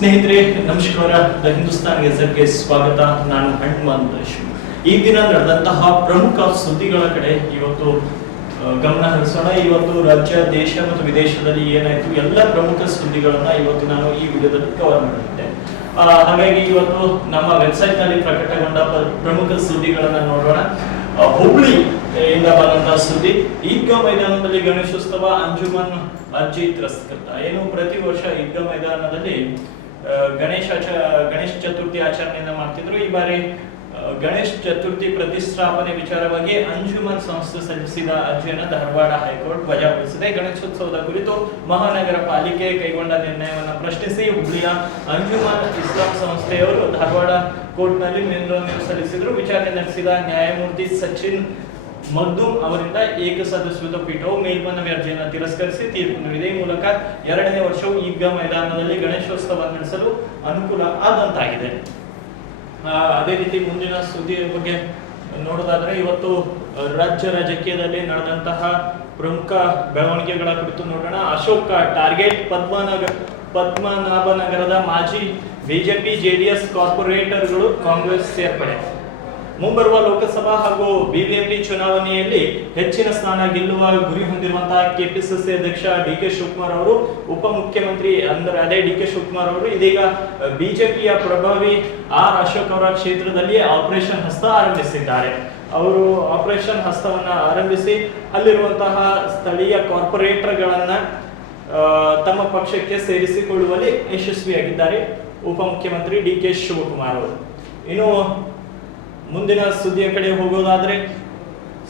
ಸ್ನೇಹಿತರೆ ನಮಸ್ಕಾರ. ದ ಹಿಂದೂಸ್ತಾನ್ ಗೆಜೆಟ್ಗೆ ಸ್ವಾಗತ. ನಾನು ಹನುಮಂತ್. ಈ ದಿನ ನಡೆದಂತಹ ಪ್ರಮುಖ ಸುದ್ದಿಗಳ ಕಡೆ ಇವತ್ತು ಗಮನ ಹರಿಸೋಣ. ಇವತ್ತು ರಾಜ್ಯ, ದೇಶ ಮತ್ತು ವಿದೇಶದಲ್ಲಿ ಏನಾಯ್ತು ಎಲ್ಲ ಪ್ರಮುಖ ಸುದ್ದಿಗಳನ್ನ ಇವತ್ತು ನಾನು ಈ ವಿಡಿಯೋದಲ್ಲಿ ಕವರ್ ಮಾಡಿದ್ದೆ. ಹಾಗಾಗಿ ಇವತ್ತು ನಮ್ಮ ವೆಬ್ಸೈಟ್ ನಲ್ಲಿ ಪ್ರಕಟಗೊಂಡ ಪ್ರಮುಖ ಸುದ್ದಿಗಳನ್ನ ನೋಡೋಣ. ಹುಬ್ಳಿ ಇಂದ ಬಂದಂತಹ ಸುದ್ದಿ, ಈದ್ಗಾ ಮೈದಾನದಲ್ಲಿ ಗಣೇಶೋತ್ಸವ, ಅಂಜುಮನ್ ಅರ್ಜಿ ತಿರಸ್ಕೃತ. ಏನು ಪ್ರತಿ ವರ್ಷ ಈದ್ಗಾ ಮೈದಾನದಲ್ಲಿ ಗಣೇಶ ಚತುರ್ಥಿ ಆಚರಣೆಯನ್ನ ಮಾಡ್ತಿದ್ರು. ಈ ಬಾರಿ ಗಣೇಶ ಚತುರ್ಥಿ ಪ್ರತಿಷ್ಠಾಪನೆ ವಿಚಾರವಾಗಿ ಅಂಜುಮನ್ ಸಂಸ್ಥೆ ಸಲ್ಲಿಸಿದ ಅರ್ಜಿಯನ್ನು ಧಾರವಾಡ ಹೈಕೋರ್ಟ್ ವಜಾಗೊಳಿಸಿದೆ. ಗಣೇಶೋತ್ಸವದ ಕುರಿತು ಮಹಾನಗರ ಪಾಲಿಕೆ ಕೈಗೊಂಡ ನಿರ್ಣಯವನ್ನು ಪ್ರಶ್ನಿಸಿ ಹುಬ್ಳಿಯ ಅಂಜುಮನ್ ಇಸ್ಲಾಂ ಸಂಸ್ಥೆಯವರು ಧಾರವಾಡ ಕೋರ್ಟ್ನಲ್ಲಿ ಮೇಲ್ಮನವಿ ಸಲ್ಲಿಸಿದರು. ವಿಚಾರಣೆ ನಡೆಸಿದ ನ್ಯಾಯಮೂರ್ತಿ ಸಚಿನ್ ಮಗ್ದುಮ್ ಅವರಿಂದ ಏಕಸದಸ್ಯದ ಪೀಠವು ಮೇಲ್ಮನವಿ ಅರ್ಜಿಯನ್ನು ತಿರಸ್ಕರಿಸಿ ತೀರ್ಪು ನೀಡಿದೆ. ಈ ಮೂಲಕ ಎರಡನೇ ವರ್ಷವು ಈದ್ಗಾ ಮೈದಾನದಲ್ಲಿ ಗಣೇಶೋತ್ಸವ ನಡೆಸಲು ಅನುಕೂಲ ಆದಂತಾಗಿದೆ. ಅದೇ ರೀತಿ ಮುಂದಿನ ಸುದ್ದಿಯ ಬಗ್ಗೆ ನೋಡೋದಾದ್ರೆ, ಇವತ್ತು ರಾಜ್ಯ ರಾಜಕೀಯದಲ್ಲಿ ನಡೆದಂತಹ ಪ್ರಮುಖ ಬೆಳವಣಿಗೆಗಳ ಕುರಿತು ನೋಡೋಣ. ಅಶೋಕ್ ಟಾರ್ಗೆಟ್ ಪದ್ಮನಾಭನಗರದ ಮಾಜಿ ಬಿಜೆಪಿ ಜೆಡಿಎಸ್ ಕಾರ್ಪೊರೇಟರ್ಗಳು ಕಾಂಗ್ರೆಸ್ ಸೇರ್ಪಡೆ. ಮುಂಬರುವ ಲೋಕಸಭಾ ಹಾಗೂ ಬಿಬಿಎಂಪಿ ಚುನಾವಣೆಯಲ್ಲಿ ಹೆಚ್ಚಿನ ಸ್ಥಾನ ಗೆಲ್ಲುವ ಗುರಿ ಹೊಂದಿರುವಂತಹ ಕೆಪಿಸಿಸಿ ಅಧ್ಯಕ್ಷ ಡಿಕೆ ಶಿವಕುಮಾರ್ ಅವರು, ಉಪಮುಖ್ಯಮಂತ್ರಿ ಅದೇ ಡಿಕೆ ಶಿವಕುಮಾರ್ ಅವರು ಇದೀಗ ಬಿಜೆಪಿಯ ಪ್ರಭಾವಿ ಆರ್ ಅಶೋಕ್ ಅವರ ಕ್ಷೇತ್ರದಲ್ಲಿ ಆಪರೇಷನ್ ಹಸ್ತ ಆರಂಭಿಸಿದ್ದಾರೆ. ಅವರು ಆಪರೇಷನ್ ಹಸ್ತವನ್ನ ಆರಂಭಿಸಿ ಅಲ್ಲಿರುವಂತಹ ಸ್ಥಳೀಯ ಕಾರ್ಪೊರೇಟರ್ಗಳನ್ನ ತಮ್ಮ ಪಕ್ಷಕ್ಕೆ ಸೇರಿಸಿಕೊಳ್ಳುವಲ್ಲಿ ಯಶಸ್ವಿಯಾಗಿದ್ದಾರೆ ಉಪಮುಖ್ಯಮಂತ್ರಿ ಡಿಕೆ ಶಿವಕುಮಾರ್ ಅವರು. ಇನ್ನು ಮುಂದಿನ ಸುದ್ದಿಯ ಕಡೆ ಹೋಗೋದಾದ್ರೆ,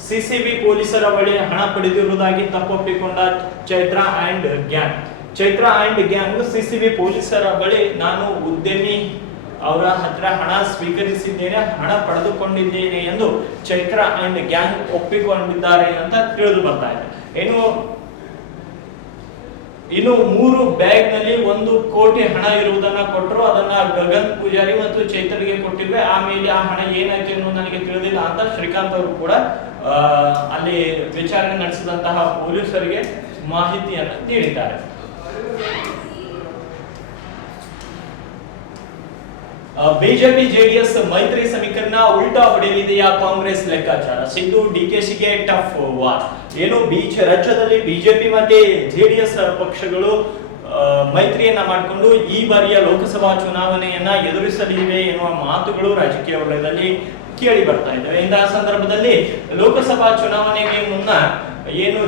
ಸಿಸಿಬಿ ಪೊಲೀಸರ ಬಳಿ ಹಣ ಪಡೆದಿರುವುದಾಗಿ ತಪ್ಪೊಪ್ಪಿಕೊಂಡ ಚೈತ್ರಾ ಅಂಡ್ ಗ್ಯಾಂಗ್. ಸಿಸಿಬಿ ಪೊಲೀಸರ ಬಳಿ ನಾನು ಉದ್ಯಮಿ ಅವರ ಹತ್ರ ಹಣ ಸ್ವೀಕರಿಸಿದ್ದೇನೆ, ಹಣ ಪಡೆದುಕೊಂಡಿದ್ದೇನೆ ಎಂದು ಚೈತ್ರಾ ಅಂಡ್ ಗ್ಯಾಂಗ್ ಒಪ್ಪಿಕೊಂಡಿದ್ದಾರೆ ಅಂತ ತಿಳಿದು ಬರ್ತಾ ಇದೆ. ಇನ್ನು 3 ಬ್ಯಾಗ್ ನಲ್ಲಿ 1 ಕೋಟಿ ಹಣ ಇರುವುದನ್ನ ಕೊಟ್ಟರು. ಅದನ್ನ ಗಗನ್ ಪೂಜಾರಿ ಮತ್ತು ಚೈತನ್ಯಗೆ ಕೊಟ್ಟಿದ್ವಿ. ಆಮೇಲೆ ಆ ಹಣ ಏನಾಯ್ತು ಅನ್ನೋದು ನನಗೆ ತಿಳಿದಿಲ್ಲ ಅಂತ ಶ್ರೀಕಾಂತ್ ಅವರು ಕೂಡ ಅಲ್ಲಿ ವಿಚಾರಣೆ ನಡೆಸಿದಂತಹ ಪೊಲೀಸರಿಗೆ ಮಾಹಿತಿಯನ್ನ ನೀಡಿದ್ದಾರೆ. ಬಿಜೆಪಿ ಜೆಡಿಎಸ್ ಮೈತ್ರಿ ಸಮೀಕರಣ ಉಲ್ಟಾ ಹೊಡೆಯಲಿದೆಯಾ ಕಾಂಗ್ರೆಸ್ ಲೆಕ್ಕಾಚಾರ. ಸಿದ್ದು ಡಿಕೆಶಿಗೆ ಟಫ್ ವಾರ್. ರಾಜ್ಯದಲ್ಲಿ ಬಿಜೆಪಿ ಮತ್ತೆ ಜೆಡಿಎಸ್ ಪಕ್ಷಗಳು ಮೈತ್ರಿಯನ್ನ ಮಾಡಿಕೊಂಡು ಈ ಬಾರಿಯ ಲೋಕಸಭಾ ಚುನಾವಣೆಯನ್ನ ಎದುರಿಸಲಿವೆ ಎನ್ನುವ ಮಾತುಗಳು ರಾಜಕೀಯ ವಲಯದಲ್ಲಿ ಕೇಳಿ ಬರ್ತಾ ಇದ್ದಾವೆ. ಇಂತಹ ಸಂದರ್ಭದಲ್ಲಿ ಲೋಕಸಭಾ ಚುನಾವಣೆಗೆ ಮುನ್ನ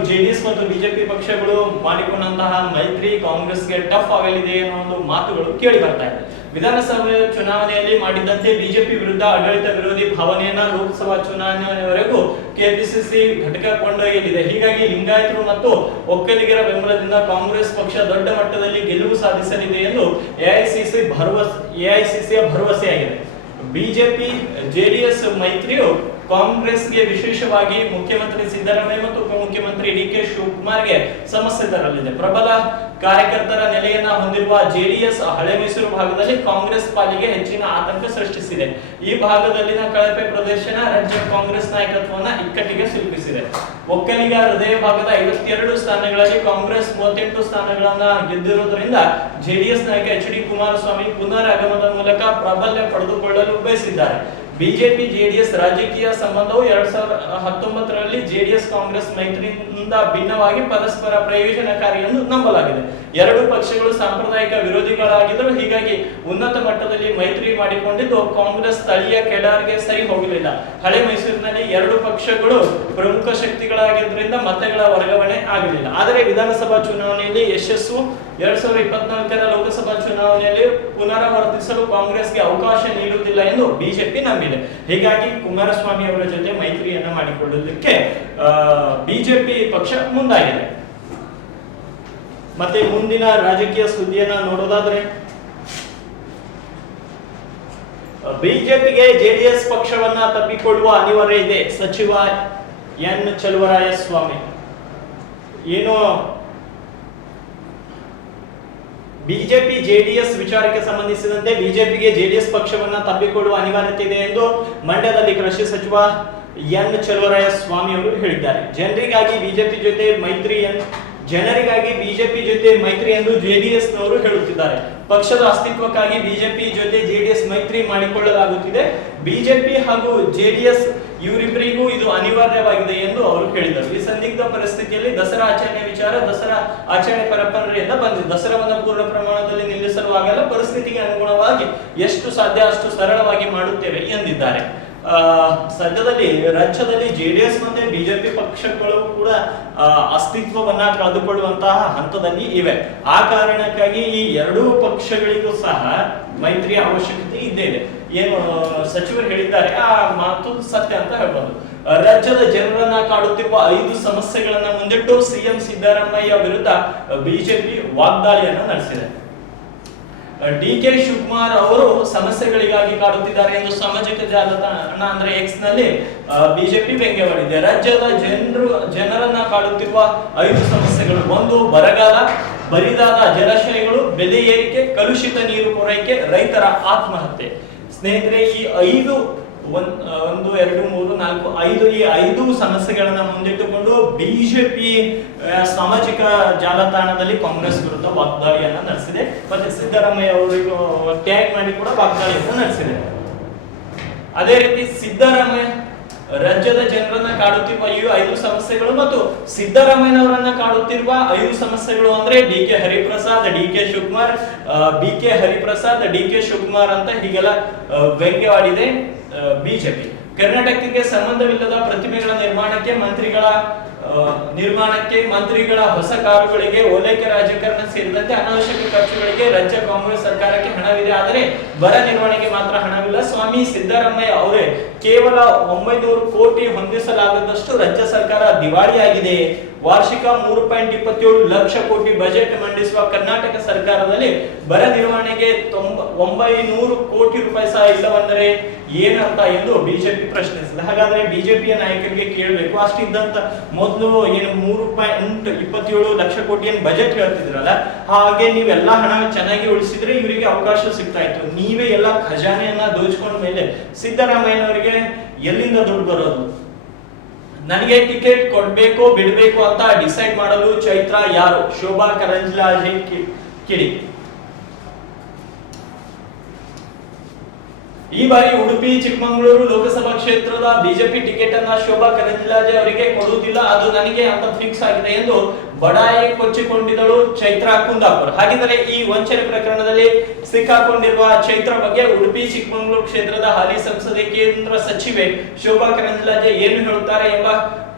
ಜೆಡಿಎಸ್ ಮತ್ತು ಬಿಜೆಪಿ ಪಕ್ಷಗಳು ಮಾಡಿಕೊಂಡಂತಹ ಮೈತ್ರಿ ಕಾಂಗ್ರೆಸ್ಗೆ ಟಫ್ ಆಗಲಿದೆ ಎನ್ನುವ ಒಂದು ಮಾತುಗಳು ಕೇಳಿ ಬರ್ತಾ ಇದೆ. ವಿಧಾನಸಭೆ ಚುನಾವಣೆಯಲ್ಲಿ ಮಾಡಿದಂತೆ ಬಿಜೆಪಿ ವಿರುದ್ಧ ಆಡಳಿತ ವಿರೋಧಿ ಭಾವನೆಯನ್ನ ಲೋಕಸಭಾ ಚುನಾವಣೆಯವರೆಗೂ ಕೆಪಿಸಿಸಿ ಘಟಕ ಕೊಂಡೊಯ್ಯಲಿದೆ. ಹೀಗಾಗಿ ಲಿಂಗಾಯತರು ಮತ್ತು ಒಕ್ಕಲಿಗರ ಬೆಂಬಲದಿಂದ ಕಾಂಗ್ರೆಸ್ ಪಕ್ಷ ದೊಡ್ಡ ಮಟ್ಟದಲ್ಲಿ ಗೆಲುವು ಸಾಧಿಸಲಿದೆ ಎಂದು ಎಐಸಿಸಿಯ ಭರವಸೆಯಾಗಿದೆ. ಬಿಜೆಪಿ ಜೆಡಿಎಸ್ ಮೈತ್ರಿಯು ಕಾಂಗ್ರೆಸ್ಗೆ, ವಿಶೇಷವಾಗಿ ಮುಖ್ಯಮಂತ್ರಿ ಸಿದ್ದರಾಮಯ್ಯ ಮತ್ತು ಉಪಮುಖ್ಯಮಂತ್ರಿ ಡಿಕೆ ಶಿವಕುಮಾರ್ಗೆ ಸಮಸ್ಯೆ ತರಲಿದೆ. ಪ್ರಬಲ ಕಾರ್ಯಕರ್ತರ ನೆಲೆಯನ್ನ ಹೊಂದಿರುವ ಜೆಡಿಎಸ್ ಹಳೆ ಮೈಸೂರು ಭಾಗದಲ್ಲಿ ಕಾಂಗ್ರೆಸ್ ಪಾಲಿಗೆ ಹೆಚ್ಚಿನ ಆತಂಕ ಸೃಷ್ಟಿಸಿದೆ. ಈ ಭಾಗದಲ್ಲಿನ ಕಳಪೆ ಪ್ರದರ್ಶನ ರಾಜ್ಯ ಕಾಂಗ್ರೆಸ್ ನಾಯಕತ್ವವನ್ನು ಇಕ್ಕಟ್ಟಿಗೆ ಸಿಲುಕಿಸಿದೆ. ಒಕ್ಕಲಿಗ ಹೃದಯ ಭಾಗದ 52 ಸ್ಥಾನಗಳಲ್ಲಿ ಕಾಂಗ್ರೆಸ್ 38 ಸ್ಥಾನಗಳನ್ನ ಗೆದ್ದಿರುವುದರಿಂದ ಜೆಡಿಎಸ್ ನಾಯಕ ಎಚ್ ಡಿ ಕುಮಾರಸ್ವಾಮಿ ಪುನರ್ ಆಗಮನದ ಮೂಲಕ ಪ್ರಾಬಲ್ಯ ಪಡೆದುಕೊಳ್ಳಲು ಬಯಸಿದ್ದಾರೆ. ಬಿಜೆಪಿ ಜೆಡಿಎಸ್ ರಾಜಕೀಯ ಸಂಬಂಧವು 2019ರಲ್ಲಿ ಜೆಡಿಎಸ್ ಕಾಂಗ್ರೆಸ್ ಮೈತ್ರಿಯಿಂದ ಭಿನ್ನವಾಗಿ ಪರಸ್ಪರ ಪ್ರಯೋಜನಕಾರಿ ಎಂದು ನಂಬಲಾಗಿದೆ. ಎರಡು ಪಕ್ಷಗಳು ಸಾಂಪ್ರದಾಯಿಕ ವಿರೋಧಿಗಳಾಗಿದ್ದರು. ಹೀಗಾಗಿ ಉನ್ನತ ಮಟ್ಟದಲ್ಲಿ ಮೈತ್ರಿ ಮಾಡಿಕೊಂಡಿದ್ದು ಕಾಂಗ್ರೆಸ್ ಸ್ಥಳೀಯ ಕೆಡಾರ್ಗೆ ಸರಿ ಹೋಗಲಿಲ್ಲ. ಹಳೆ ಮೈಸೂರಿನಲ್ಲಿ 2 ಪಕ್ಷಗಳು ಪ್ರಮುಖ ಶಕ್ತಿಗಳಾಗಿದ್ದರಿಂದ ಮತಗಳ ವರ್ಗಾವಣೆ ಆಗಲಿಲ್ಲ. ಆದರೆ ವಿಧಾನಸಭಾ ಚುನಾವಣೆಯಲ್ಲಿ ಯಶಸ್ಸು 2024ರ ಲೋಕಸಭಾ ಚುನಾವಣೆಯಲ್ಲಿ ಪುನರಾವರ್ತಿಸಲು ಕಾಂಗ್ರೆಸ್ಗೆ ಅವಕಾಶ ನೀಡುವುದಿಲ್ಲ ಎಂದು ಬಿಜೆಪಿ ನಂಬಿದೆ. ಹೀಗಾಗಿ ಕುಮಾರಸ್ವಾಮಿ ಅವರ ಜೊತೆ ಮೈತ್ರಿಯನ್ನ ಮಾಡಿಕೊಳ್ಳಲಿಕ್ಕೆ ಬಿಜೆಪಿ ಪಕ್ಷ ಮುಂದಾಗಿದೆ. ಮತ್ತೆ ಮುಂದಿನ ರಾಜಕೀಯ ಸುದ್ದಿಯನ್ನ ನೋಡೋದಾದ್ರೆ, ಬಿಜೆಪಿಗೆ ಜೆಡಿಎಸ್ ಪಕ್ಷವನ್ನ ತಪ್ಪಿಕೊಳ್ಳುವ ಅನಿವಾರ್ಯ ಇದೆ, ಸಚಿವ ಎನ್ ಚಲುವರಾಯಸ್ವಾಮಿ. ಬಿಜೆಪಿ ಜೆಡಿಎಸ್ ವಿಚಾರಕ್ಕೆ ಸಂಬಂಧಿಸಿದಂತೆ ಬಿಜೆಪಿಗೆ ಜೆಡಿಎಸ್ ಪಕ್ಷವನ್ನ ತಪ್ಪಿಕೊಳ್ಳುವ ಅನಿವಾರ್ಯತೆ ಇದೆ ಎಂದು ಮಂಡ್ಯದಲ್ಲಿ ಕೃಷಿ ಸಚಿವ ಎನ್ ಚಲುವರಾಯಸ್ವಾಮಿ ಅವರು ಹೇಳಿದ್ದಾರೆ. ಜನರಿಗಾಗಿ ಬಿಜೆಪಿ ಜೊತೆ ಮೈತ್ರಿ ಜನರಿಗಾಗಿ ಬಿಜೆಪಿ ಜೊತೆ ಮೈತ್ರಿ ಎಂದು ಜೆಡಿಎಸ್ ನವರು ಹೇಳುತ್ತಿದ್ದಾರೆ. ಪಕ್ಷದ ಅಸ್ತಿತ್ವಕ್ಕಾಗಿ ಬಿಜೆಪಿ ಜೊತೆ ಜೆಡಿಎಸ್ ಮೈತ್ರಿ ಮಾಡಿಕೊಳ್ಳಲಾಗುತ್ತಿದೆ. ಬಿಜೆಪಿ ಹಾಗೂ ಜೆಡಿಎಸ್ ಇವರಿಬ್ಬರಿಗೂ ಇದು ಅನಿವಾರ್ಯವಾಗಿದೆ ಎಂದು ಅವರು ಹೇಳಿದರು. ಈ ಸಂದಿಗ್ಧ ಪರಿಸ್ಥಿತಿಯಲ್ಲಿ ದಸರಾ ಆಚರಣೆ ವಿಚಾರ ದಸರಾ ಆಚರಣೆ ಪರಂಪರೆಯಿಂದ ಬಂದಿದೆ. ದಸರಾವನ್ನು ಪೂರ್ಣ ಪ್ರಮಾಣದಲ್ಲಿ ನಿಲ್ಲಿಸಲು ಆಗಲ್ಲ, ಪರಿಸ್ಥಿತಿಗೆ ಅನುಗುಣವಾಗಿ ಎಷ್ಟು ಸಾಧ್ಯ ಅಷ್ಟು ಸರಳವಾಗಿ ಮಾಡುತ್ತೇವೆ ಎಂದಿದ್ದಾರೆ. ಸದ್ಯದಲ್ಲಿ ರಾಜ್ಯದಲ್ಲಿ ಜೆಡಿಎಸ್ ಮತ್ತೆ ಬಿಜೆಪಿ ಪಕ್ಷಗಳು ಕೂಡ ಅಸ್ತಿತ್ವವನ್ನ ಕಳೆದುಕೊಳ್ಳುವಂತಹ ಹಂತದಲ್ಲಿ ಇವೆ. ಆ ಕಾರಣಕ್ಕಾಗಿ ಈ ಎರಡೂ ಪಕ್ಷಗಳಿಗೂ ಸಹ ಮೈತ್ರಿಯ ಅವಶ್ಯಕತೆ ಇದ್ದೇ ಇದೆ. ಏನು ಸಚಿವರು ಹೇಳಿದ್ದಾರೆ ಆ ಮಾತು ಸತ್ಯ ಅಂತ ಹೇಳ್ಬೋದು. ರಾಜ್ಯದ ಜನರನ್ನ ಕಾಡುತ್ತಿರುವ 5 ಸಮಸ್ಯೆಗಳನ್ನ ಮುಂದಿಟ್ಟು ಸಿಎಂ ಸಿದ್ದರಾಮಯ್ಯ ವಿರುದ್ಧ ಬಿಜೆಪಿ ವಾಗ್ದಾಳಿಯನ್ನ ನಡೆಸಿದೆ. ಡಿ.ಕೆ. ಶಿವಕುಮಾರ್ ಅವರು ಸಮಸ್ಯೆಗಳಿಗಾಗಿ ಕಾಡುತ್ತಿದ್ದಾರೆ ಎಂದು ಸಾಮಾಜಿಕ ಜಾಲತಾಣ ಅಂದ್ರೆ ಎಕ್ಸ್ ನಲ್ಲಿ ಬಿಜೆಪಿ ವ್ಯಂಗ್ಯವಾಡಿದೆ. ರಾಜ್ಯದ ಜನರನ್ನ ಕಾಡುತ್ತಿರುವ 5 ಸಮಸ್ಯೆಗಳು: 1. ಬರಗಾಲ, ಬರಿದಾದ ಜಲಾಶಯಗಳು, ಬೆಲೆ ಏರಿಕೆ, ಕಲುಷಿತ ನೀರು ಪೂರೈಕೆ, ರೈತರ ಆತ್ಮಹತ್ಯೆ. ಸ್ನೇಹಿತರೆ, ಈ 5 1 2 3 4 5 ಈ 5 ಸಮಸ್ಯೆಗಳನ್ನ ಮುಂದಿಟ್ಟುಕೊಂಡು ಬಿಜೆಪಿ ಸಾಮಾಜಿಕ ಜಾಲತಾಣದಲ್ಲಿ ಕಾಂಗ್ರೆಸ್ ವಿರುದ್ಧ ವಾಗ್ದಾಳಿಯನ್ನ ನಡೆಸಿದೆ. ಮತ್ತೆ ಸಿದ್ದರಾಮಯ್ಯ ಅವರಿಗೂ ಟ್ಯಾಗ್ ಮಾಡಿ ಕೂಡ ವಾಗ್ದಾಳಿಯನ್ನ ನಡೆಸಿದೆ. ಅದೇ ರೀತಿ ಸಿದ್ದರಾಮಯ್ಯ ರಾಜ್ಯದ ಜನರನ್ನ ಕಾಡುತ್ತಿರುವ ಈ 5 ಸಮಸ್ಯೆಗಳು ಮತ್ತು ಸಿದ್ದರಾಮಯ್ಯನವರನ್ನ ಕಾಡುತ್ತಿರುವ 5 ಸಮಸ್ಯೆಗಳು ಅಂದ್ರೆ ಡಿ.ಕೆ. ಹರಿಪ್ರಸಾದ್, ಡಿ.ಕೆ. ಶಿವಕುಮಾರ್, ಬಿ.ಕೆ. ಹರಿಪ್ರಸಾದ್, ಡಿ.ಕೆ. ಶಿವಕುಮಾರ್ ಅಂತ ಹೀಗೆಲ್ಲ ವ್ಯಂಗ್ಯವಾಡಿದೆ ಬಿಜೆಪಿ. ಕರ್ನಾಟಕಕ್ಕೆ ಸಂಬಂಧವಿಲ್ಲದ ಪ್ರತಿಮೆಗಳ ಮಂತ್ರಿಗಳ ಹೊಸ ಕಾರುಗಳಿಗೆ, ಓಲೈಕೆ ರಾಜಕಾರಣ ಸೇರಿದಂತೆ ಅನಾವಶ್ಯಕ ಖರ್ಚುಗಳಿಗೆ ರಾಜ್ಯ ಕಾಂಗ್ರೆಸ್ ಸರ್ಕಾರಕ್ಕೆ ಹಣವಿದೆ, ಆದರೆ ಬರ ನಿರ್ವಹಣೆಗೆ ಮಾತ್ರ ಹಣವಿಲ್ಲ. ಸ್ವಾಮಿ ಸಿದ್ದರಾಮಯ್ಯ ಅವರೇ ಕೇವಲ 900 ಕೋಟಿ ಹೊಂದಿಸಲಾಗದಷ್ಟು ರಾಜ್ಯ ಸರ್ಕಾರ ದಿವಾಳಿಯಾಗಿದೆ. ವಾರ್ಷಿಕ 3.27 ಲಕ್ಷ ಕೋಟಿ ಬಜೆಟ್ ಮಂಡಿಸುವ ಕರ್ನಾಟಕ ಸರ್ಕಾರದಲ್ಲಿ ಬರ ನಿರ್ವಹಣೆಗೆ 900 ಕೋಟಿ ರೂಪಾಯಿ ಸಹ ಇಲ್ಲವೆಂದರೆ ಏನಂತ ಎಂದು ಬಿಜೆಪಿ ಪ್ರಶ್ನಿಸಿದೆ. ಹಾಗಾದ್ರೆ ಬಿಜೆಪಿಯ ನಾಯಕರಿಗೆ ಕೇಳಬೇಕು, ಅಷ್ಟಿದ್ದಂತ ಮೊದಲು ಏನು 3.27 ಲಕ್ಷ ಕೋಟಿ ಬಜೆಟ್ ಹೇಳ್ತಿದ್ರಲ್ಲ, ಹಾಗೆ ನೀವೆಲ್ಲ ಹಣ ಚೆನ್ನಾಗಿ ಉಳಿಸಿದ್ರೆ ಇವರಿಗೆ ಅವಕಾಶ ಸಿಗ್ತಾ ಇತ್ತು. ನೀವೇ ಎಲ್ಲ ಖಜಾನೆಯನ್ನ ದೋಚ್ಕೊಂಡ ಮೇಲೆ ಸಿದ್ದರಾಮಯ್ಯನವರಿಗೆ ಎಲ್ಲಿಂದ ದುಡ್ಡು ಬರೋದು? ನನಗೆ ಟಿಕೆಟ್ ಕೊಡ್ಬೇಕು ಬಿಡಬೇಕು ಅಂತ ಡಿಸೈಡ್ ಮಾಡಲು ಚೈತ್ರ ಯಾರು? ಶೋಭಾ ಕರಂದ್ಲಾಜೆ ಕಿಡಿ. ಈ ಬಾರಿ ಉಡುಪಿ ಚಿಕ್ಕಮಗಳೂರು ಲೋಕಸಭಾ ಕ್ಷೇತ್ರದ ಬಿಜೆಪಿ ಟಿಕೆಟ್ ಅನ್ನ ಶೋಭಾ ಕರಂದ್ಲಾಜೆ ಅವರಿಗೆ ಕೊಡುವುದಿಲ್ಲ, ಅದು ನನಗೆ ಅಂತ ಫಿಕ್ಸ್ ಆಗಿದೆ ಎಂದು ಬಡಾಯಿ ಕೊಚ್ಚಿಕೊಂಡಿದ್ದಳು ಚೈತ್ರ ಕುಂದಾಪುರ್. ಹಾಗಿದ್ದರೆ ಈ ವಂಚನೆ ಪ್ರಕರಣದಲ್ಲಿ ಸಿಕ್ಕಾಕೊಂಡಿರುವ ಚೈತ್ರ ಬಗ್ಗೆ ಉಡುಪಿ ಚಿಕ್ಕಮಗಳೂರು ಕ್ಷೇತ್ರದ ಹಾಲಿ ಸಂಸದೆ ಕೇಂದ್ರ ಸಚಿವೆ ಶೋಭಾ ಕರಂದ್ಲಾಜೆ ಏನು ಹೇಳುತ್ತಾರೆ ಎಂಬ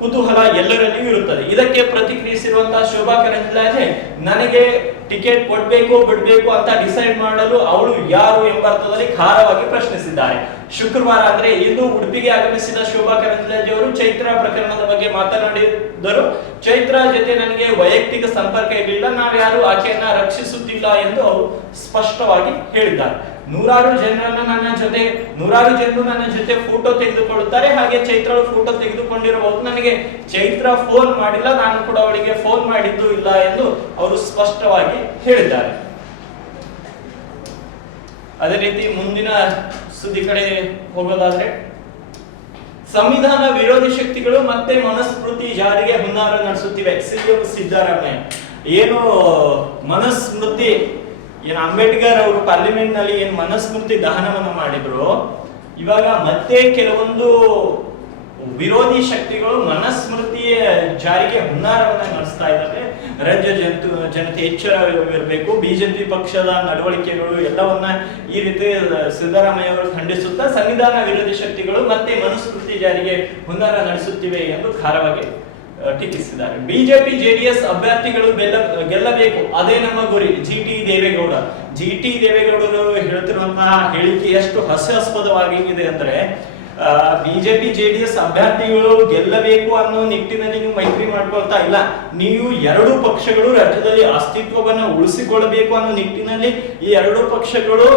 ಕುತೂಹಲ ಎಲ್ಲರಲ್ಲಿಯೂ ಇರುತ್ತದೆ. ಇದಕ್ಕೆ ಪ್ರತಿಕ್ರಿಯಿಸಿರುವಂತಹ ಶೋಭಾ ಕರಂದ್ಲಾಜೆ, ನನಗೆ ಟಿಕೆಟ್ ಕೊಡ್ಬೇಕು ಬಿಡ್ಬೇಕು ಅಂತ ಡಿಸೈಡ್ ಮಾಡಲು ಅವಳು ಯಾರು ಎಂಬ ಅರ್ಥದಲ್ಲಿ ಖಾರವಾಗಿ ಪ್ರಶ್ನಿಸಿದ್ದಾರೆ. ಶುಕ್ರವಾರ ಅಂದ್ರೆ ಇಂದು ಉಡುಪಿಗೆ ಆಗಮಿಸಿದ ಶೋಭಾ ಕರಂದ್ಲಾಜೆ ಅವರು ಚೈತ್ರ ಪ್ರಕರಣದ ಬಗ್ಗೆ ಮಾತನಾಡಿದರು. ಚೈತ್ರ ಜೊತೆ ನನಗೆ ವೈಯಕ್ತಿಕ ಸಂಪರ್ಕ ಇರಲಿಲ್ಲ, ನಾವ್ಯಾರು ಆಕೆಯನ್ನ ರಕ್ಷಿಸುತ್ತಿಲ್ಲ ಎಂದು ಅವರು ಸ್ಪಷ್ಟವಾಗಿ ಹೇಳಿದ್ದಾರೆ. ನೂರಾರು ಜನರು ನನ್ನ ಜೊತೆ ಫೋಟೋ ತೆಗೆದುಕೊಳ್ಳುತ್ತಾರೆ, ಹಾಗೆ ಚೈತ್ರ ಫೋಟೋ ತೆಗೆದುಕೊಂಡಿರಬಹುದು. ನನಗೆ ಚೈತ್ರ ಫೋನ್ ಮಾಡಿಲ್ಲ, ನಾನು ಕೂಡ ಅವಳಿಗೆ ಫೋನ್ ಮಾಡಿದ್ದು ಇಲ್ಲ ಎಂದು ಅವರು ಸ್ಪಷ್ಟವಾಗಿ ಹೇಳಿದ್ದಾರೆ. ಅದೇ ರೀತಿ ಮುಂದಿನ ಸುದ್ದಿ ಕಡೆ ಹೋಗೋದಾದ್ರೆ, ಸಂವಿಧಾನ ವಿರೋಧಿ ಶಕ್ತಿಗಳು ಮತ್ತೆ ಮನುಸ್ಮೃತಿ ಜಾರಿಗೆ ಹುನ್ನಾರ ನಡೆಸುತ್ತಿವೆ. ಸಿಎಂ ಸಿದ್ದರಾಮಯ್ಯ ಏನು ಮನುಸ್ಮೃತಿ ಅಂಬೇಡ್ಕರ್ ಅವರು ಪಾರ್ಲಿಮೆಂಟ್ ನಲ್ಲಿ ಏನು ಮನುಸ್ಮೃತಿ ದಹನವನ್ನು ಮಾಡಿದ್ರು, ಇವಾಗ ಮತ್ತೆ ಕೆಲವೊಂದು ವಿರೋಧಿ ಶಕ್ತಿಗಳು ಮನುಸ್ಮೃತಿಯ ಜಾರಿಗೆ ಹುನ್ನಾರವನ್ನ ನಡೆಸ್ತಾ ಇದ್ದಾರೆ. ರಾಜ್ಯ ಜನತೆ ಎಚ್ಚರವಿರಬೇಕು. ಬಿಜೆಪಿ ಪಕ್ಷದ ನಡವಳಿಕೆಗಳು ಎಲ್ಲವನ್ನ ಈ ರೀತಿ ಸಿದ್ದರಾಮಯ್ಯ ಅವರು ಖಂಡಿಸುತ್ತಾ ಸಂವಿಧಾನ ವಿರೋಧಿ ಶಕ್ತಿಗಳು ಮತ್ತೆ ಮನುಸ್ಮೃತಿ ಜಾರಿಗೆ ಹುನ್ನಾರ ನಡೆಸುತ್ತಿವೆ ಎಂದು ಖಾರವಾಗಿ ಟೀಕಿಸಿದ್ದಾರೆ. ಬಿಜೆಪಿ ಜೆಡಿಎಸ್ ಅಭ್ಯರ್ಥಿಗಳು ಗೆಲ್ಲಬೇಕು, ಅದೇ ನಮ್ಮ ಗುರಿ. ಜಿಟಿ ದೇವೇಗೌಡರು ಹೇಳ್ತಿರುವಂತಹ ಹೇಳಿಕೆ ಎಷ್ಟು ಹಾಸ್ಯಾಸ್ಪದವಾಗಿದೆ ಅಂದ್ರೆ, ಬಿಜೆಪಿ ಜೆಡಿಎಸ್ ಅಭ್ಯರ್ಥಿಗಳು ಗೆಲ್ಲಬೇಕು ಅನ್ನೋ ನಿಟ್ಟಿನಲ್ಲಿ ನೀವು ಮೈತ್ರಿ ಮಾಡ್ಕೊಳ್ತಾ ಇಲ್ಲ, ನೀವು ಎರಡೂ ಪಕ್ಷಗಳು ರಾಜ್ಯದಲ್ಲಿ ಅಸ್ತಿತ್ವವನ್ನ ಉಳಿಸಿಕೊಳ್ಳಬೇಕು ಅನ್ನೋ ನಿಟ್ಟಿನಲ್ಲಿ ಈ ಎರಡೂ ಪಕ್ಷಗಳು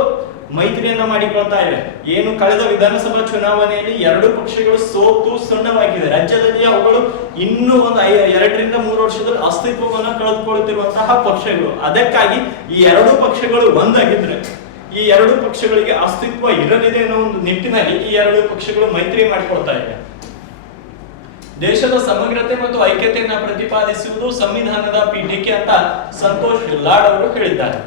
ಮೈತ್ರಿಯನ್ನ ಮಾಡಿಕೊಳ್ತಾ ಇವೆ. ಏನು ಕಳೆದ ವಿಧಾನಸಭಾ ಚುನಾವಣೆಯಲ್ಲಿ ಎರಡೂ ಪಕ್ಷಗಳು ಸೋತು ಸುಣ್ಣವಾಗಿವೆ. ರಾಜ್ಯದಲ್ಲಿ ಅವುಗಳು ಇನ್ನೂ ಒಂದು 2 ರಿಂದ 3 ವರ್ಷದಲ್ಲಿ ಅಸ್ತಿತ್ವವನ್ನ ಕಳೆದುಕೊಳ್ಳುತ್ತಿರುವಂತಹ ಪಕ್ಷಗಳು. ಅದಕ್ಕಾಗಿ ಈ ಎರಡೂ ಪಕ್ಷಗಳು ಒಂದಾಗಿದ್ರೆ ಈ ಎರಡೂ ಪಕ್ಷಗಳಿಗೆ ಅಸ್ತಿತ್ವ ಇರಲಿದೆ ಅನ್ನೋ ಒಂದು ನಿಟ್ಟಿನಲ್ಲಿ ಈ ಎರಡೂ ಪಕ್ಷಗಳು ಮೈತ್ರಿ ಮಾಡಿಕೊಳ್ತಾ ಇವೆ. ದೇಶದ ಸಮಗ್ರತೆ ಮತ್ತು ಐಕ್ಯತೆಯನ್ನ ಪ್ರತಿಪಾದಿಸುವುದು ಸಂವಿಧಾನದ ಪೀಠಿಕೆ ಅಂತ ಸಂತೋಷ್ ಲಾಡ್ ಅವರು ಹೇಳಿದ್ದಾರೆ.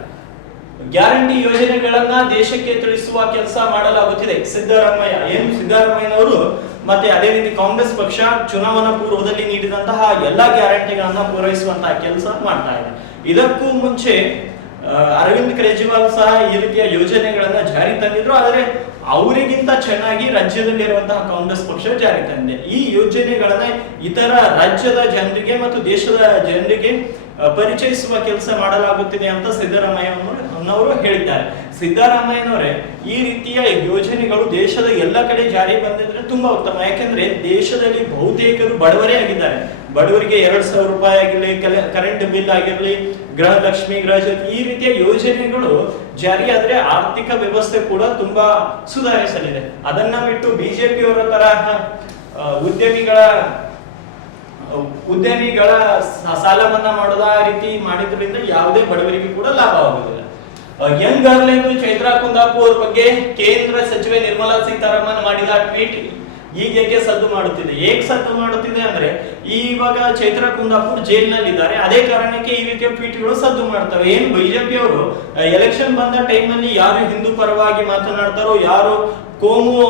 ಗ್ಯಾರಂಟಿ ಯೋಜನೆಗಳನ್ನ ದೇಶಕ್ಕೆ ತಿಳಿಸುವ ಕೆಲಸ ಮಾಡಲಾಗುತ್ತಿದೆ. ಸಿದ್ದರಾಮಯ್ಯನವರು ಮತ್ತೆ ಅದೇ ರೀತಿ ಕಾಂಗ್ರೆಸ್ ಪಕ್ಷ ಚುನಾವಣಾ ಪೂರ್ವದಲ್ಲಿ ನೀಡಿದಂತಹ ಎಲ್ಲಾ ಗ್ಯಾರಂಟಿಗಳನ್ನ ಪೂರೈಸುವಂತಹ ಕೆಲಸ ಮಾಡ್ತಾ ಇದೆ. ಇದಕ್ಕೂ ಮುಂಚೆ ಅರವಿಂದ್ ಕೇಜ್ರಿವಾಲ್ ಸಹ ಈ ರೀತಿಯ ಯೋಜನೆಗಳನ್ನ ಜಾರಿ ತಂದಿದ್ರು. ಆದರೆ ಅವರಿಗಿಂತ ಚೆನ್ನಾಗಿ ರಾಜ್ಯದಲ್ಲಿರುವಂತಹ ಕಾಂಗ್ರೆಸ್ ಪಕ್ಷ ಜಾರಿ ತಂದಿದೆ. ಈ ಯೋಜನೆಗಳನ್ನ ಇತರ ರಾಜ್ಯದ ಜನರಿಗೆ ಮತ್ತು ದೇಶದ ಜನರಿಗೆ ಪರಿಚಯಿಸುವ ಕೆಲಸ ಮಾಡಲಾಗುತ್ತಿದೆ ಅಂತ ಸಿದ್ದರಾಮಯ್ಯನವರು ಹೇಳಿದ್ದಾರೆ. ಸಿದ್ದರಾಮಯ್ಯನವರೇ, ಈ ರೀತಿಯ ಯೋಜನೆಗಳು ದೇಶದ ಎಲ್ಲ ಕಡೆ ಜಾರಿ ಬಂದಿದ್ರೆ ತುಂಬಾ ಉತ್ತಮ. ಯಾಕಂದ್ರೆ ದೇಶದಲ್ಲಿ ಬಹುತೇಕರು ಬಡವರೇ ಆಗಿದ್ದಾರೆ. ಬಡವರಿಗೆ 2,000 ರೂಪಾಯಿ ಆಗಿರಲಿ, ಕರೆಂಟ್ ಬಿಲ್ ಆಗಿರಲಿ, ಗೃಹಲಕ್ಷ್ಮಿ, ಗೃಹಜ್ಯೋತಿ ಈ ರೀತಿಯ ಯೋಜನೆಗಳು ಜಾರಿಯಾದ್ರೆ ಆರ್ಥಿಕ ವ್ಯವಸ್ಥೆ ಕೂಡ ತುಂಬಾ ಸುಧಾರಿಸಲಿದೆ. ಅದನ್ನ ಬಿಟ್ಟು ಬಿಜೆಪಿಯವರ ತರಹ ಉದ್ಯಮಿಗಳ ಸಾಲ ಮನ್ನಾ ಮಾಡೋದ ಆ ರೀತಿ ಮಾಡಿದ್ರಿಂದ ಯಾವುದೇ ಬಡವರಿಗೆ ಕೂಡ ಲಾಭವಾಗುವುದಿಲ್ಲ. ಯಂಗ್ ಗರ್ಲ್ ಎಂದು ಚೈತ್ರಾ ಕುಂದಾಪುರ್ ಬಗ್ಗೆ ಕೇಂದ್ರ ಸಚಿವೆ ನಿರ್ಮಲಾ ಸೀತಾರಾಮನ್ ಮಾಡಿದ ಟ್ವೀಟ್ ಈಗೇಕೆ ಸದ್ದು ಮಾಡುತ್ತಿದೆ. ಹೇಗೆ ಸದ್ದು ಮಾಡುತ್ತಿದೆ ಅಂದ್ರೆ, ಇವಾಗ ಚೈತ್ರಾ ಕುಂದಾಪುರ್ ಜೈಲಿನಲ್ಲಿದ್ದಾರೆ. ಅದೇ ಕಾರಣಕ್ಕೆ ಈ ರೀತಿಯ ಟ್ವೀಟ್ಗಳು ಸದ್ದು ಮಾಡ್ತವೆ. ಏನು ಬಿಜೆಪಿ ಅವರು ಎಲೆಕ್ಷನ್ ಬಂದ ಟೈಮ್ ನಲ್ಲಿ ಯಾರು ಹಿಂದೂ ಪರವಾಗಿ ಮಾತನಾಡ್ತಾರೋ, ಯಾರು ಕೋಮು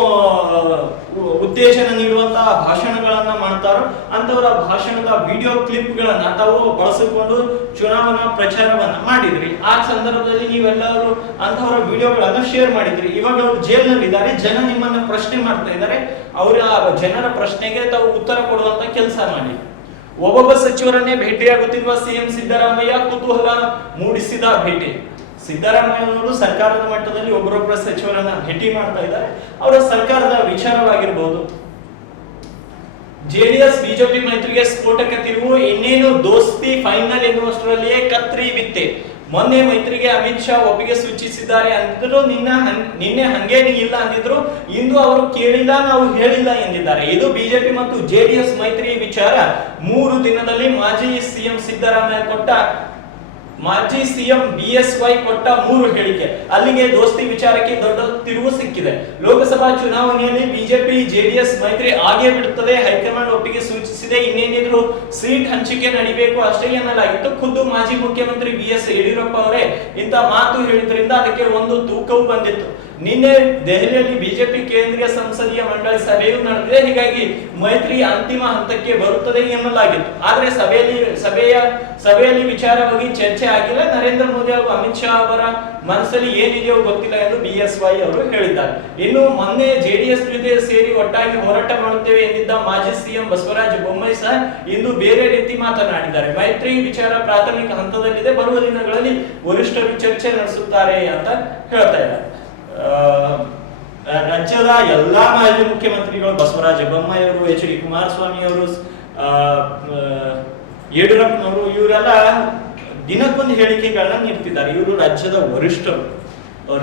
ಉತ್ತೇಜನ ನೀಡುವಂತಹ ಭಾಷಣಗಳನ್ನ ಮಾಡ್ತಾರೋ ಅಂತವರ ಭಾಷಣದ ವಿಡಿಯೋ ಕ್ಲಿಪ್ ಗಳನ್ನ ತಾವು ಬಳಸಿಕೊಂಡು ಚುನಾವಣಾ ಪ್ರಚಾರವನ್ನ ಮಾಡಿದ್ರಿ. ಆ ಸಂದರ್ಭದಲ್ಲಿ ನೀವೆಲ್ಲರೂ ಅಂತವರ ವಿಡಿಯೋಗಳನ್ನ ಶೇರ್ ಮಾಡಿದ್ರಿ. ಇವಾಗ ಅವರು ಜೈಲಿನಲ್ಲಿದ್ದಾರೆ. ಜನ ನಿಮ್ಮನ್ನ ಪ್ರಶ್ನೆ ಮಾಡ್ತಾ ಇದ್ದಾರೆ. ಅವರ ಜನರ ಪ್ರಶ್ನೆಗೆ ತಾವು ಉತ್ತರ ಕೊಡುವಂತ ಕೆಲಸ ಮಾಡಿ. ಒಬ್ಬೊಬ್ಬ ಸಚಿವರನ್ನೇ ಭೇಟಿಯಾಗುತ್ತಿರುವ ಸಿಎಂ ಸಿದ್ದರಾಮಯ್ಯ ಕುತೂಹಲ ಮೂಡಿಸಿದ ಭೇಟಿ. ಸಿದ್ದರಾಮಯ್ಯನವರು ಸರ್ಕಾರದ ಮಟ್ಟದಲ್ಲಿ ಒಬ್ಬರೊಬ್ಬರ ಸಚಿವರನ್ನ ಭೇಟಿ ಮಾಡ್ತಾ ಇದ್ದಾರೆ. ಅವರ ಸರ್ಕಾರದ ವಿಚಾರವಾಗಿರಬಹುದು. ಜೆಡಿಎಸ್ ಬಿಜೆಪಿ ಮೈತ್ರಿಗೆ ಸ್ಫೋಟಕ ತಿರುವು. ಇನ್ನೇನು ದೋಸ್ತಿ ಫೈನಲ್ ಎನ್ನುವಷ್ಟರಲ್ಲಿಯೇ ಕತ್ರಿ ಬಿತ್ತೆ. ಮೊನ್ನೆ ಮೈತ್ರಿಗೆ ಅಮಿತ್ ಶಾ ಒಪ್ಪಿಗೆ ಸೂಚಿಸಿದ್ದಾರೆ ಅಂದಿದ್ರು. ನಿನ್ನೆ ಹಂಗೇನು ಇಲ್ಲ ಅಂದಿದ್ರು. ಇಂದು ಅವರು ಕೇಳಿಲ್ಲ, ನಾವು ಹೇಳಿಲ್ಲ ಎಂದಿದ್ದಾರೆ. ಇದು ಬಿಜೆಪಿ ಮತ್ತು ಜೆಡಿಎಸ್ ಮೈತ್ರಿ ವಿಚಾರ. 3 ದಿನದಲ್ಲಿ ಮಾಜಿ ಸಿಎಂ ಬಿಎಸ್ವೈ ಕೊಟ್ಟ 3 ಹೇಳಿಕೆ. ಅಲ್ಲಿಗೆ ದೋಸ್ತಿ ವಿಚಾರಕ್ಕೆ ದೊಡ್ಡ ತಿರುವು ಸಿಕ್ಕಿದೆ. ಲೋಕಸಭಾ ಚುನಾವಣೆಯಲ್ಲಿ ಬಿಜೆಪಿ ಜೆಡಿಎಸ್ ಮೈತ್ರಿ ಆಗೇ ಬಿಡುತ್ತದೆ. ಹೈಕಮಾಂಡ್ ಒಪ್ಪಿಗೆ ಸೂಚಿಸಿದೆ. ಇನ್ನೇನಿದ್ರು ಸೀಟ್ ಹಂಚಿಕೆ ನಡಿಬೇಕು ಅಷ್ಟೇ ಎನ್ನಲಾಗಿತ್ತು. ಖುದ್ದು ಮಾಜಿ ಮುಖ್ಯಮಂತ್ರಿ ಬಿಎಸ್ ಯಡಿಯೂರಪ್ಪ ಅವರೇ ಇಂತ ಮಾತು ಹೇಳಿದ್ರಿಂದ ಅದಕ್ಕೆ ಒಂದು ತೂಕವು ಬಂದಿತ್ತು. ನಿನ್ನೆ ದೆಹಲಿಯಲ್ಲಿ ಬಿಜೆಪಿ ಕೇಂದ್ರೀಯ ಸಂಸದೀಯ ಮಂಡಳಿ ಸಭೆಯು ನಡೆದಿದೆ. ಹೀಗಾಗಿ ಮೈತ್ರಿ ಅಂತಿಮ ಹಂತಕ್ಕೆ ಬರುತ್ತದೆ ಎನ್ನಲಾಗಿತ್ತು. ಆದ್ರೆ ಸಭೆಯಲ್ಲಿ ವಿಚಾರವಾಗಿ ಚರ್ಚೆ ಆಗಿಲ್ಲ. ನರೇಂದ್ರ ಮೋದಿ ಹಾಗೂ ಅಮಿತ್ ಶಾ ಅವರ ಮನಸ್ಸಲ್ಲಿ ಏನಿದೆಯೋ ಗೊತ್ತಿಲ್ಲ ಎಂದು ಬಿಎಸ್ವೈ ಅವರು ಹೇಳಿದ್ದಾರೆ. ಇನ್ನು ಮೊನ್ನೆ ಜೆಡಿಎಸ್ ಜೊತೆ ಸೇರಿ ಒಟ್ಟಾಗಿ ಹೋರಾಟ ಮಾಡುತ್ತೇವೆ ಎಂದಿದ್ದ ಮಾಜಿ ಸಿಎಂ ಬಸವರಾಜ ಬೊಮ್ಮಾಯಿ ಸಹ ಇಂದು ಬೇರೆ ರೀತಿ ಮಾತನಾಡಿದ್ದಾರೆ. ಮೈತ್ರಿ ವಿಚಾರ ಪ್ರಾಥಮಿಕ ಹಂತದಲ್ಲಿದೆ. ಬರುವ ದಿನಗಳಲ್ಲಿ ವರಿಷ್ಠರು ಚರ್ಚೆ ನಡೆಸುತ್ತಾರೆ ಅಂತ ಹೇಳ್ತಾ ಇದ್ದಾರೆ. ರಾಜ್ಯದ ಎಲ್ಲಾ ಮಾಜಿ ಮುಖ್ಯಮಂತ್ರಿಗಳು ಬಸವರಾಜ ಬೊಮ್ಮಾಯಿ ಅವರು, ಎಚ್.ಡಿ. ಕುಮಾರಸ್ವಾಮಿ ಅವರು, ಯಡಿಯೂರಪ್ಪನವರು ಇವರೆಲ್ಲ ದಿನಕ್ಕೊಂದು ಹೇಳಿಕೆಗಳನ್ನ ನೀಡ್ತಿದ್ದಾರೆ. ಇವರು ರಾಜ್ಯದ ವರಿಷ್ಠರು.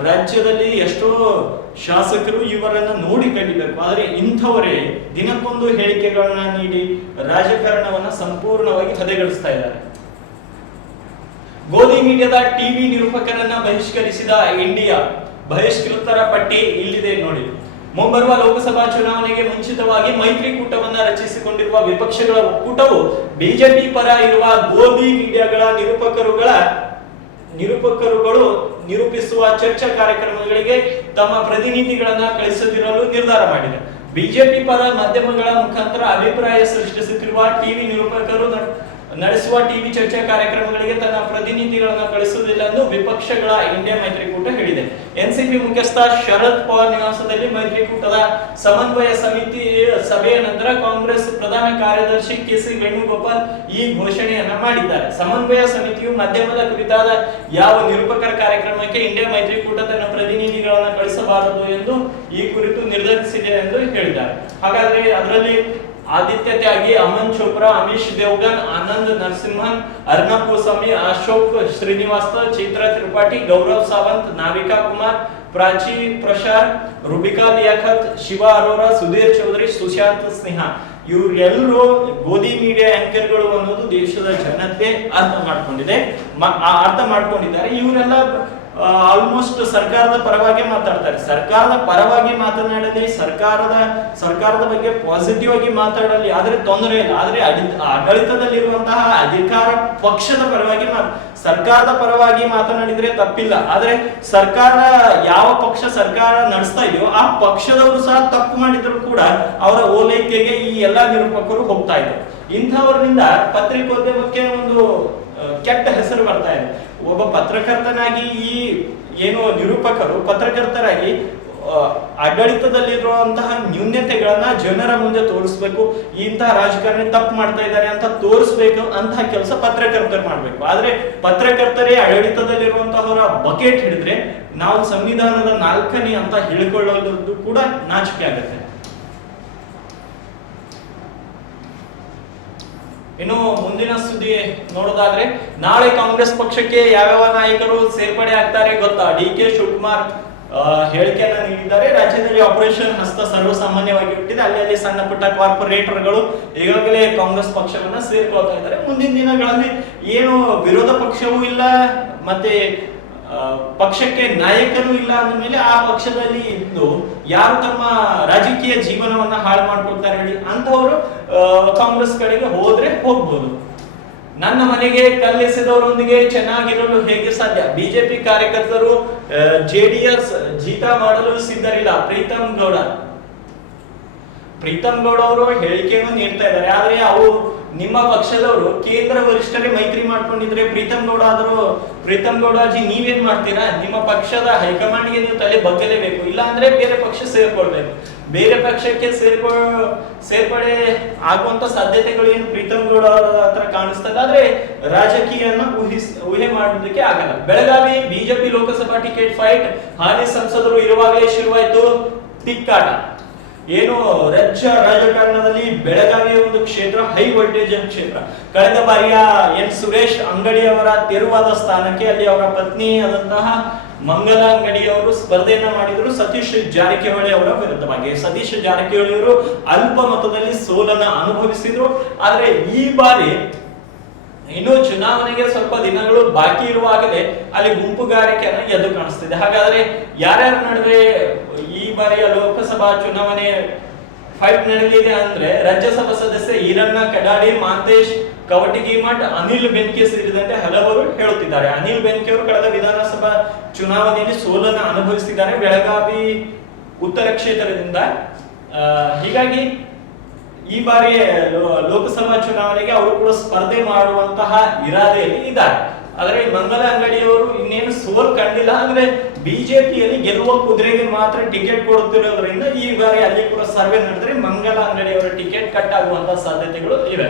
ರಾಜ್ಯದಲ್ಲಿ ಎಷ್ಟೋ ಶಾಸಕರು ಇವರನ್ನ ನೋಡಿ ಕಲಿಬೇಕು. ಆದ್ರೆ ಇಂಥವರೇ ದಿನಕ್ಕೊಂದು ಹೇಳಿಕೆಗಳನ್ನ ನೀಡಿ ರಾಜಕಾರಣವನ್ನ ಸಂಪೂರ್ಣವಾಗಿ ಹದೆಗಳಿಸ್ತಾ ಇದ್ದಾರೆ. ಗೋಧಿ ಮೀಡಿಯಾದ ಟಿವಿ ನಿರೂಪಕರನ್ನ ಬಹಿಷ್ಕರಿಸಿದ ಇಂಡಿಯಾ. ಬಹಿಷ್ಕೃತರ ಪಟ್ಟಿ ಇಲ್ಲಿದೆ ನೋಡಿ. ಮುಂಬರುವ ಲೋಕಸಭಾ ಚುನಾವಣೆಗೆ ಮುಂಚಿತವಾಗಿ ಮೈತ್ರಿಕೂಟವನ್ನ ರಚಿಸಿಕೊಂಡಿರುವ ವಿಪಕ್ಷಗಳ ಒಕ್ಕೂಟವು ಬಿಜೆಪಿ ಪರ ಇರುವ ಗೋಧಿ ಮೀಡಿಯಾಗಳ ನಿರೂಪಕರುಗಳು ನಿರೂಪಿಸುವ ಚರ್ಚಾ ಕಾರ್ಯಕ್ರಮಗಳಿಗೆ ತಮ್ಮ ಪ್ರತಿನಿಧಿಗಳನ್ನ ಕಳಿಸದಿರಲು ನಿರ್ಧಾರ ಮಾಡಿದೆ. ಬಿಜೆಪಿ ಪರ ಮಾಧ್ಯಮಗಳ ಮುಖಾಂತರ ಅಭಿಪ್ರಾಯ ಸೃಷ್ಟಿಸುತ್ತಿರುವ ಟಿವಿ ನಿರೂಪಕರು ನಡೆಸುವ ಟಿವಿ ಚರ್ಚಾ ಕಾರ್ಯಕ್ರಮಗಳಿಗೆ ತನ್ನ ಪ್ರತಿನಿಧಿಗಳನ್ನು ಕಳಿಸುವುದಿಲ್ಲ ಎಂದು ವಿಪಕ್ಷಗಳ ಇಂಡಿಯಾ ಮೈತ್ರಿಕೂಟ ಹೇಳಿದೆ. ಎನ್ಸಿಪಿ ಮುಖ್ಯಸ್ಥ ಶರದ್ ಪವಾರ್ ನಿವಾಸದಲ್ಲಿ ಮೈತ್ರಿಕೂಟದ ಸಮನ್ವಯ ಸಮಿತಿ ಸಭೆಯ ನಂತರ ಕಾಂಗ್ರೆಸ್ ಪ್ರಧಾನ ಕಾರ್ಯದರ್ಶಿ ಕೆಸಿ ವೇಣುಗೋಪಾಲ್ ಈ ಘೋಷಣೆಯನ್ನ ಮಾಡಿದ್ದಾರೆ. ಸಮನ್ವಯ ಸಮಿತಿಯು ಮಾಧ್ಯಮದ ಕುರಿತಾದ ಯಾವ ನಿರೂಪಕರ ಕಾರ್ಯಕ್ರಮಕ್ಕೆ ಇಂಡಿಯಾ ಮೈತ್ರಿಕೂಟ ತನ್ನ ಪ್ರತಿನಿಧಿಗಳನ್ನು ಕಳಿಸಬಾರದು ಎಂದು ಈ ಕುರಿತು ನಿರ್ಧರಿಸಿದೆ ಎಂದು ಹೇಳಿದ್ದಾರೆ. ಹಾಗಾದ್ರೆ ಅದರಲ್ಲಿ ಆದಿತ್ಯತೆಯಾಗಿ ಅಮನ್ ಚೋಪ್ರಾ, ಅಮಿಷ್ ದೇವ್ಗನ್, ಆನಂದ್ ನರಸಿಂಹನ್, ಅರ್ನಬ್ ಗೋಸ್ವಾಮಿ, ಅಶೋಕ್ ಶ್ರೀನಿವಾಸ್, ಚೈತ್ರಾ ತ್ರಿಪಾಠಿ, ಗೌರವ್ ಸಾವಂತ್, ನಾವಿಕಾ ಕುಮಾರ್, ಪ್ರಾಚಿ ಪ್ರಸಾದ್, ರುಬಿಕಾ ಲಿಯಾಖತ್, ಶಿವ ಅರೋರಾ, ಸುಧೀರ್ ಚೌಧರಿ, ಸುಶಾಂತ್ ಸ್ನೇಹಾ ಇವರೆಲ್ಲರೂ ಗೋಧಿ ಮೀಡಿಯಾ ಆಂಕರ್ಗಳು ಅನ್ನೋದು ದೇಶದ ಜನತೆ ಅರ್ಥ ಮಾಡ್ಕೊಂಡಿದ್ದಾರೆ. ಇವರೆಲ್ಲ ಆಲ್ಮೋಸ್ಟ್ ಸರ್ಕಾರದ ಪರವಾಗಿ ಮಾತಾಡ್ತಾರೆ. ಸರ್ಕಾರದ ಪರವಾಗಿ ಮಾತನಾಡಲಿ, ಸರ್ಕಾರದ ಬಗ್ಗೆ ಪಾಸಿಟಿವ್ ಆಗಿ ಮಾತಾಡಲಿ, ಆದ್ರೆ ತೊಂದರೆ ಇಲ್ಲ. ಆದ್ರೆ ಆಡಳಿತದಲ್ಲಿರುವಂತಹ ಅಧಿಕಾರ ಪಕ್ಷದ ಪರವಾಗಿ ಸರ್ಕಾರದ ಪರವಾಗಿ ಮಾತನಾಡಿದ್ರೆ ತಪ್ಪಿಲ್ಲ. ಆದ್ರೆ ಸರ್ಕಾರ ಯಾವ ಪಕ್ಷ ಸರ್ಕಾರ ನಡೆಸ್ತಾ ಇದೆಯೋ ಆ ಪಕ್ಷದವರು ಸಹ ತಪ್ಪು ಮಾಡಿದ್ರು ಕೂಡ ಅವರ ಓಲೈಕೆಗೆ ಈ ಎಲ್ಲಾ ನಿರೂಪಕರು ಹೋಗ್ತಾ ಇದ್ದಾರೆ. ಇಂಥವರಿಂದ ಪತ್ರಿಕೋದ್ಯಮಕ್ಕೆ ಒಂದು ಕೆಟ್ಟ ಹೆಸರು ಬರ್ತಾ ಇದೆ. ಒಬ್ಬ ಪತ್ರಕರ್ತನಾಗಿ ಈ ಏನು ನಿರೂಪಕರು ಪತ್ರಕರ್ತರಾಗಿ ಆಡಳಿತದಲ್ಲಿರುವಂತಹ ನ್ಯೂನ್ಯತೆಗಳನ್ನ ಜನರ ಮುಂದೆ ತೋರಿಸ್ಬೇಕು. ಇಂತಹ ರಾಜಕಾರಣಿ ತಪ್ಪು ಮಾಡ್ತಾ ಇದ್ದಾರೆ ಅಂತ ತೋರಿಸ್ಬೇಕು. ಅಂತಹ ಕೆಲಸ ಪತ್ರಕರ್ತರು ಮಾಡ್ಬೇಕು. ಆದ್ರೆ ಪತ್ರಕರ್ತರೇ ಆಡಳಿತದಲ್ಲಿರುವಂತಹವರ ಬಕೆಟ್ ಹಿಡಿದ್ರೆ ನಾವು ಸಂವಿಧಾನದ 4ನೇ ಅಂತ ಹೇಳಿಕೊಳ್ಳೋದು ಕೂಡ ನಾಚಿಕೆ ಆಗುತ್ತೆ. ಇನ್ನು ಮುಂದಿನ ಸುದ್ದಿ ನೋಡೋದಾದ್ರೆ, ನಾಳೆ ಕಾಂಗ್ರೆಸ್ ಪಕ್ಷಕ್ಕೆ ಯಾವ್ಯಾವ ನಾಯಕರು ಸೇರ್ಪಡೆ ಆಗ್ತಾರೆ ಗೊತ್ತಾ? DK ಶಿವಕುಮಾರ್ ಹೇಳಿಕೆಯನ್ನ ನೀಡಿದ್ದಾರೆ. ರಾಜ್ಯದಲ್ಲಿ ಆಪರೇಷನ್ ಹಸ್ತ ಸರ್ವಸಾಮಾನ್ಯವಾಗಿ ಬಿಟ್ಟಿದೆ. ಅಲ್ಲಿ ಸಣ್ಣ ಪುಟ್ಟ ಕಾರ್ಪೊರೇಟರ್ಗಳು ಈಗಾಗಲೇ ಕಾಂಗ್ರೆಸ್ ಪಕ್ಷವನ್ನ ಸೇರ್ಕೊಳ್ತಾ ಇದ್ದಾರೆ. ಮುಂದಿನ ದಿನಗಳಲ್ಲಿ ಏನು ವಿರೋಧ ಪಕ್ಷವೂ ಇಲ್ಲ, ಮತ್ತೆ ಪಕ್ಷಕ್ಕೆ ನಾಯಕನೂ ಇಲ್ಲ ಅಂದಮೇಲೆ ಆ ಪಕ್ಷದಲ್ಲಿ ಇದ್ದು ಯಾರು ತಮ್ಮ ರಾಜಕೀಯ ಜೀವನವನ್ನ ಹಾಳು ಮಾಡ್ಕೊಳ್ತಾರೆ ಹೇಳಿ ಅಂತವರು ಕಾಂಗ್ರೆಸ್ ಕಡೆಗೆ ಹೋದ್ರೆ ಹೋಗ್ಬೋದು. ನನ್ನ ಮನೆಗೆ ಕಲ್ಲೆಸೆದವರೊಂದಿಗೆ ಚೆನ್ನಾಗಿರಲು ಹೇಗೆ ಸಾಧ್ಯ? ಬಿಜೆಪಿ ಕಾರ್ಯಕರ್ತರು JDS ಜೀತ ಮಾಡಲು ಸಿದ್ಧರಿಲ್ಲ. ಪ್ರೀತಮ್ ಗೌಡ ಅವರು ಹೇಳಿಕೆಯನ್ನು ನೀಡ್ತಾ ಇದ್ದಾರೆ. ಆದ್ರೆ ಅವು ನಿಮ್ಮ ಪಕ್ಷದವರು ಕೇಂದ್ರ ವರಿಷ್ಠರೇ ಮೈತ್ರಿ ಮಾಡ್ಕೊಂಡಿದ್ರೆ ಪ್ರೀತಮ್ ಗೌಡಜಿ ನೀವೇನ್ ಮಾಡ್ತೀರಾ? ನಿಮ್ಮ ಪಕ್ಷದ ಹೈಕಮಾಂಡ್ಗೆ ನೀವು ತಲೆ ಬಗ್ಗಲೇಬೇಕು. ಇಲ್ಲ ಅಂದ್ರೆ ಬೇರೆ ಪಕ್ಷ ಸೇರ್ಕೊಳ್ಬೇಕು. ಬೇರೆ ಪಕ್ಷಕ್ಕೆ ಸೇರ್ಪಡೆ ಆಗುವಂತ ಸಾಧ್ಯತೆಗಳು ಏನು ಪ್ರೀತಮ್ ಗೌಡ ಅವರ ಹತ್ರ ಕಾಣಿಸ್ತದೆ. ಆದ್ರೆ ರಾಜಕೀಯನ ಊಹೆ ಮಾಡೋದಕ್ಕೆ ಆಗಲ್ಲ. Belagavi BJP Lok Sabha ticket fight ಹಾಲಿ ಸಂಸದರು ಇರುವಾಗಲೇ ಶುರುವಾಯಿತು ತಿಕ್ಕಾಟ. ಏನು ರಾಜ್ಯ ರಾಜಕಾರಣದಲ್ಲಿ ಬೆಳಗಾವಿಯ ಒಂದು ಕ್ಷೇತ್ರ ಹೈ ವೋಲ್ಟೇಜ್ ಕ್ಷೇತ್ರ. ಕಳೆದ ಬಾರಿಯ ಸುರೇಶ್ ಅಂಗಡಿ ಅವರ ತೆರವಾದ ಸ್ಥಾನಕ್ಕೆ ಅಲ್ಲಿ ಅವರ ಪತ್ನಿ ಆದಂತಹ ಮಂಗಲ ಅಂಗಡಿಯವರು ಸ್ಪರ್ಧೆಯನ್ನ ಮಾಡಿದ್ರು ಸತೀಶ್ ಜಾರಕಿಹೊಳಿ ಅವರ ವಿರುದ್ಧವಾಗಿ. ಸತೀಶ್ ಜಾರಕಿಹೊಳಿ ಅವರು ಅಲ್ಪ ಮತದಲ್ಲಿ ಸೋಲನ್ನ ಅನುಭವಿಸಿದ್ರು. ಆದ್ರೆ ಈ ಬಾರಿ ಇನ್ನು ಚುನಾವಣೆಗೆ ಸ್ವಲ್ಪ ದಿನಗಳು ಬಾಕಿ ಇರುವಾಗಲೇ ಅಲ್ಲಿ ಗುಂಪುಗಾರಿಕೆಯನ್ನು ಎದ್ದು ಕಾಣಿಸ್ತಿದೆ. ಹಾಗಾದ್ರೆ ಯಾರ್ಯಾರ ನಡುವೆ ಈ ಬಾರಿಯ ಲೋಕಸಭಾ ಚುನಾವಣೆ ಫೈಟ್ ನಡೆಯಲಿದೆ ಅಂದ್ರೆ, ರಾಜ್ಯಸಭಾ ಸದಸ್ಯ ಈರಣ್ಣ ಕಡಾಡಿ, ಮಾಂತೇಶ್ ಕವಟಗಿಮಠ್, ಅನಿಲ್ ಬೆನ್ಕೆ ಸೇರಿದಂತೆ ಹಲವರು ಹೇಳುತ್ತಿದ್ದಾರೆ. ಅನಿಲ್ ಬೆನ್ಕೆ ಅವರು ಕಳೆದ ವಿಧಾನಸಭಾ ಚುನಾವಣೆಯಲ್ಲಿ ಸೋಲನ್ನ ಅನುಭವಿಸಿದ್ದಾರೆ ಬೆಳಗಾವಿ ಉತ್ತರ ಕ್ಷೇತ್ರದಿಂದ. ಹೀಗಾಗಿ ಈ ಬಾರಿ ಲೋಕಸಭಾ ಚುನಾವಣೆಗೆ ಅವರು ಕೂಡ ಸ್ಪರ್ಧೆ ಮಾಡುವಂತಹ ಇರಾದೆಯಲ್ಲಿ ಇದ್ದಾರೆ. ಆದ್ರೆ ಮಂಗಲ ಅಂಗಡಿಯವರು ಇನ್ನೇನು ಸೋಲ್ ಕಂಡಿಲ್ಲ. ಅಂದ್ರೆ ಬಿಜೆಪಿಯಲ್ಲಿ ಗೆಲ್ಲುವ ಕುದುರೆಗೆ ಮಾತ್ರ ಟಿಕೆಟ್ ಕೊಡುತ್ತಿರೋದ್ರಿಂದ ಈ ಬಾರಿ ಅಲ್ಲಿ ಕೂಡ ಸರ್ವೆ ನಡೆದ್ರೆ ಮಂಗಲ ಅಂಗಡಿಯವರ ಟಿಕೆಟ್ ಕಟ್ ಆಗುವಂತಹ ಸಾಧ್ಯತೆಗಳು ಇವೆ.